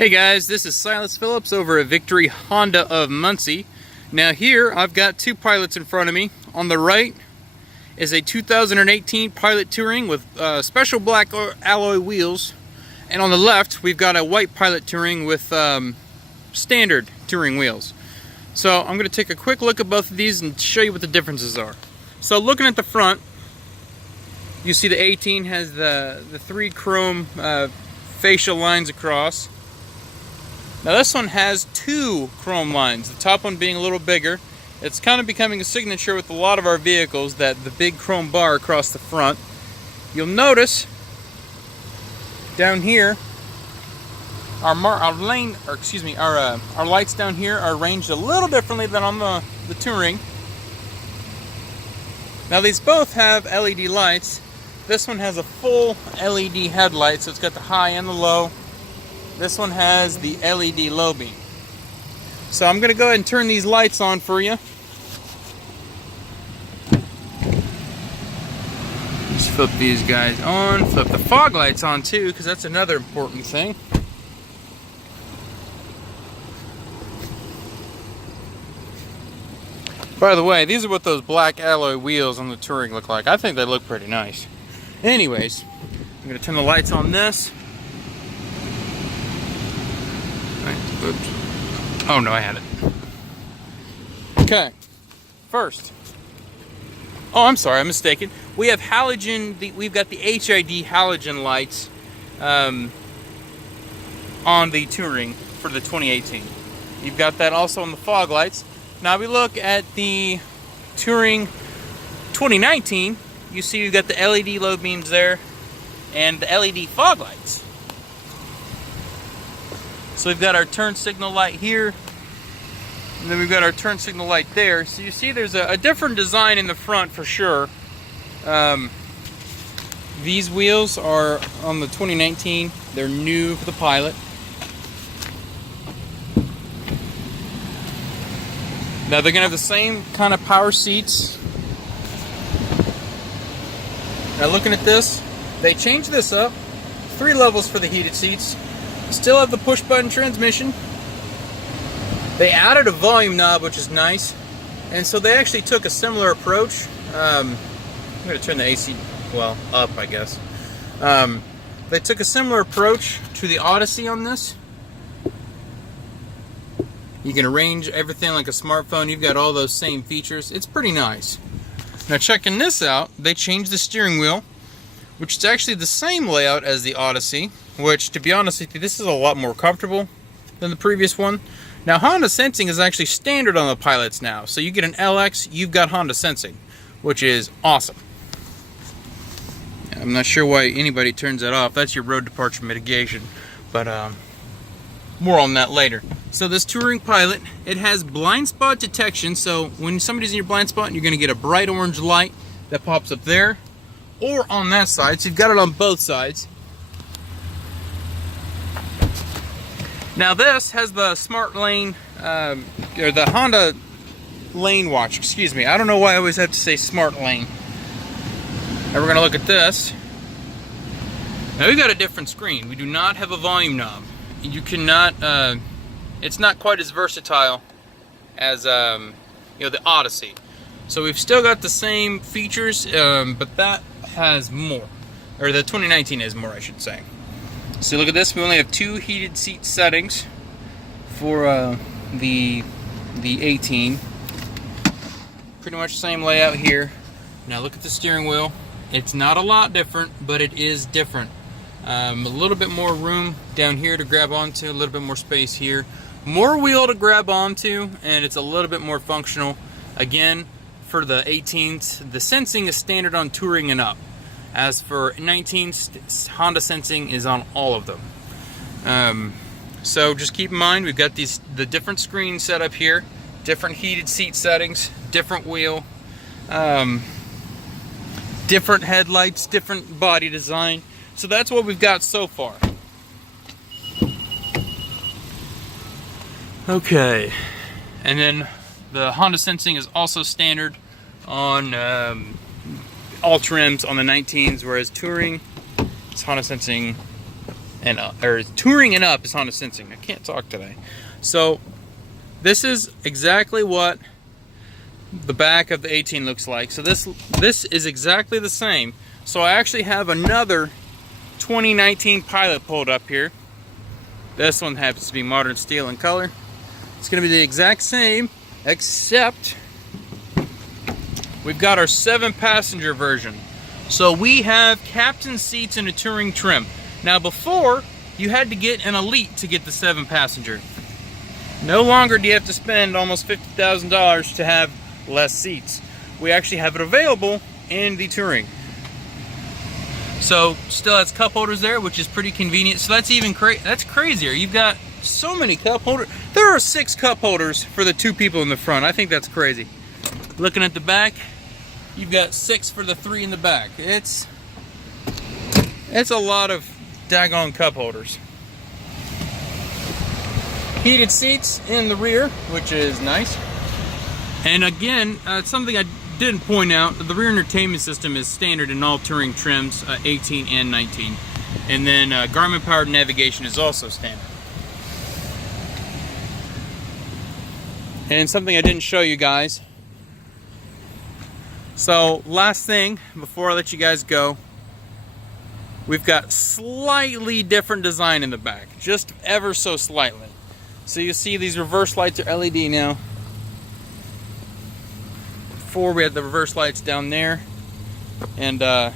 Hey guys, this is Silas Phillips over at Victory Honda of Muncie. Now here I've got two pilots in front of me. On the right is a 2018 Pilot Touring with special black alloy wheels. And on the left we've got a white Pilot Touring with standard touring wheels. So I'm going to take a quick look at both of these and show you what the differences are. So looking at the front, you see the 18 has the three chrome facial lines across. Now this one has two chrome lines, the top one being a little bigger. It's kind of becoming a signature with a lot of our vehicles, that the big chrome bar across the front. You'll notice down here our lights down here are arranged a little differently than on the Touring. Now these both have LED lights. This one has a full LED headlight, so it's got the high and the low. This one has the LED low beam. So I'm going to go ahead and turn these lights on for you. Just flip these guys on. Flip the fog lights on too, because that's another important thing. By the way, these are what those black alloy wheels on the Touring look like. I think they look pretty nice. Anyways, I'm going to turn the lights on this. Oops. Oh no, I had it. Okay, first. Oh, I'm sorry, I'm mistaken. We have halogen. We've got the HID halogen lights on the Touring for the 2018. You've got that also on the fog lights. Now we look at the Touring 2019. You see you've got the LED low beams there and the LED fog lights. So we've got our turn signal light here, and then we've got our turn signal light there. So you see there's a different design in the front for sure. These wheels are on the 2019. They're new for the Pilot. Now they're going to have the same kind of power seats. Now looking at this, they changed this up. 3 levels for the heated seats. Still have the push button transmission. They added a volume knob, which is nice. And so they actually took a similar approach. I'm going to turn the AC, well, up I guess. They took a similar approach to the Odyssey on this. You can arrange everything like a smartphone. You've got all those same features. It's pretty nice. Now checking this out, they changed the steering wheel, which is actually the same layout as the Odyssey, which, to be honest with you, this is a lot more comfortable than the previous one. Now, Honda Sensing is actually standard on the Pilots now. So you get an LX, you've got Honda Sensing, which is awesome. I'm not sure why anybody turns that off. That's your road departure mitigation, but more on that later. So this Touring Pilot, it has blind spot detection. So when somebody's in your blind spot, you're going to get a bright orange light that pops up there or on that side. So you've got it on both sides. Now this has the smart lane, or the Honda lane watch, excuse me. I don't know why I always have to say smart lane. Now we're going to look at this. Now we've got a different screen. We do not have a volume knob. You cannot, it's not quite as versatile as the Odyssey. So we've still got the same features, but that has more. Or the 2019 has more, I should say. So look at this, we only have 2 heated seat settings for the 18. Pretty much the same layout here. Now look at the steering wheel. It's not a lot different, but it is different. A little bit more room down here to grab onto, a little bit more space here. More wheel to grab onto, and it's a little bit more functional. Again, for the 18s, the sensing is standard on Touring and up. As for 19s, Honda Sensing is on all of them. So just keep in mind, we've got the different screens set up here, different heated seat settings, different wheel, different headlights, different body design. So that's what we've got so far. Okay, and then the Honda Sensing is also standard on all trims on the 19s, whereas Touring, it's Honda Sensing and or touring and up is Honda Sensing. I can't talk today. So this is exactly what the back of the 18 looks like. So this is exactly the same. So I actually have another 2019 Pilot pulled up here. This one happens to be modern steel in color. It's going to be the exact same, except we've got our 7-passenger version. So we have captain seats and a touring trim. Now before, you had to get an Elite to get the 7-passenger. No longer do you have to spend almost $50,000 to have less seats. We actually have it available in the touring. So still has cup holders there, which is pretty convenient. So that's even that's crazier. You've got so many cup holders. There are 6 cup holders for the 2 people in the front. I think that's crazy. Looking at the back, you've got 6 for the 3 in the back. It's a lot of daggone cup holders. Heated seats in the rear, which is nice. And again, something I didn't point out, the rear entertainment system is standard in all touring trims, 18 and 19. And then Garmin powered navigation is also standard. And something I didn't show you guys. So last thing before I let you guys go, we've got slightly different design in the back, just ever so slightly. So you see these reverse lights are LED now. Before we had the reverse lights down there, and yeah,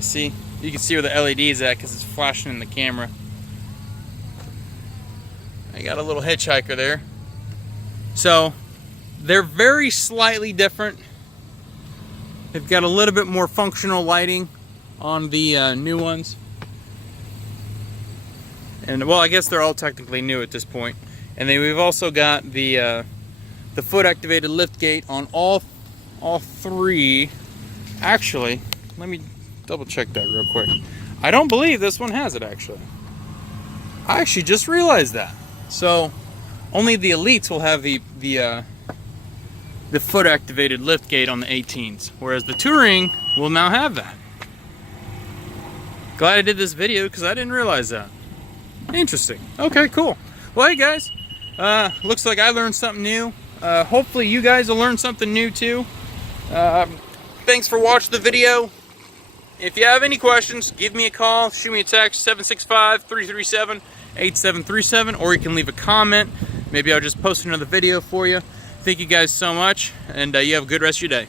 see, you can see where the LED is at because it's flashing in the camera. I got a little hitchhiker there. So they're very slightly different. They've got a little bit more functional lighting on the new ones, and well, I guess they're all technically new at this point. And then we've also got the foot activated liftgate on all 3. Actually, let me double check that real quick. I don't believe this one has it actually. I actually just realized that. So only the Elites will have the foot activated liftgate on the 18s, whereas the touring will now have that. Glad I did this video because I didn't realize that. Interesting. Okay, cool. Well, hey guys, looks like I learned something new. Hopefully you guys will learn something new too. Thanks for watching the video. If you have any questions, give me a call, shoot me a text, 765-337-8737, or you can leave a comment. Maybe I'll just post another video for you. Thank you guys so much, and you have a good rest of your day.